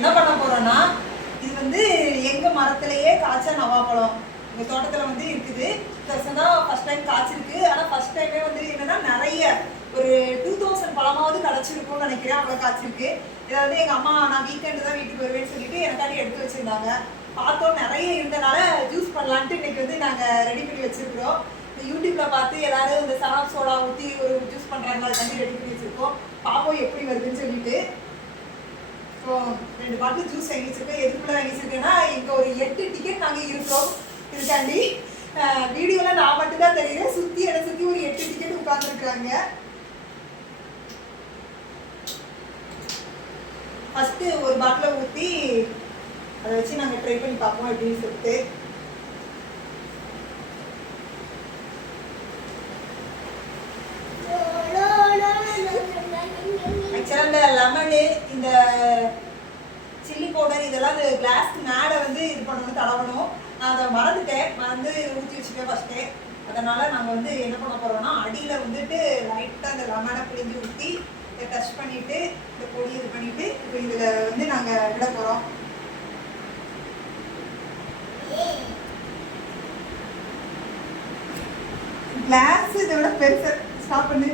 என்ன பண்ண போறோம்னா, இது வந்து எங்க மரத்திலேயே காய்ச்ச நவாப்பழம். எங்க தோட்டத்துல வந்து இருக்குது. தான் ஃபர்ஸ்ட் டைம் காய்ச்சிருக்கு. ஆனா ஃபர்ஸ்ட் டைமே வந்து என்னன்னா நிறைய ஒரு 2000 பழமாவது கிடைச்சிருக்கும்னு நினைக்கிறேன். அவ்வளவு காய்ச்சிருக்கு. இதை வந்து எங்க அம்மா நான் வீக்கெண்டு தான் வீட்டுக்கு வருவேன்னு சொல்லிட்டு எனக்காண்டி எடுத்து வச்சிருந்தாங்க. பார்த்தோம் நிறைய இருந்தனால ஜூஸ் பண்ணலான்ட்டு இன்னைக்கு வந்து நாங்க ரெடி பண்ணி வச்சிருக்கிறோம். யூடியூப்ல பார்த்து எல்லாரும் இந்த சனாப் சோடா ஊற்றி ஒரு ஜூஸ் பண்றாங்க, அதுக்காண்டி ரெடி பண்ணி வச்சிருக்கோம். பாப்போம் எப்படி வருதுன்னு சொல்லிட்டு. இப்போ 2 பாட்டில் ஜூஸ் வாங்கி வச்சிருக்கோம். எதுக்குள்ள வாங்கி வச்சிருக்கேன்னா இங்க ஒரு 8 டிக்கெட் நாங்க இருக்கோம். இதுக்காண்டி வீடியோல நான் மட்டும் தான் தெரியுறேன். சுத்தி என்ன சுத்தி ஒரு 8 டிக்கெட் உட்கார்ந்துருக்காங்க. ஃபர்ஸ்ட் ஒரு பாட்டில ஊற்றி அதை வச்சு நாங்கள் ட்ரை பண்ணி பார்ப்போம் எப்படின்னு சொல்லிட்டு. ஆக்சுவலாக இந்த லெமனு இந்த சில்லி பவுடர் இதெல்லாம் இந்த கிளாஸ்க்கு மேலே வந்து இது பண்ணணும், தடவணும். நான் அதை மறந்து ஊற்றி வச்சுட்டேன் ஃபஸ்ட்டே. அதனால் நாங்கள் வந்து என்ன பண்ண போகிறோம்னா அடியில் வந்துட்டு லைட்டாக அந்த லெமனை பிழிஞ்சு ஊற்றி இதை டச் பண்ணிவிட்டு இந்த பொடி இது பண்ணிவிட்டு இப்போ இதில் வந்து நாங்கள் விட போகிறோம். கிளாஸ் இதை விட பெருசு ஸ்டாப் பண்ணு.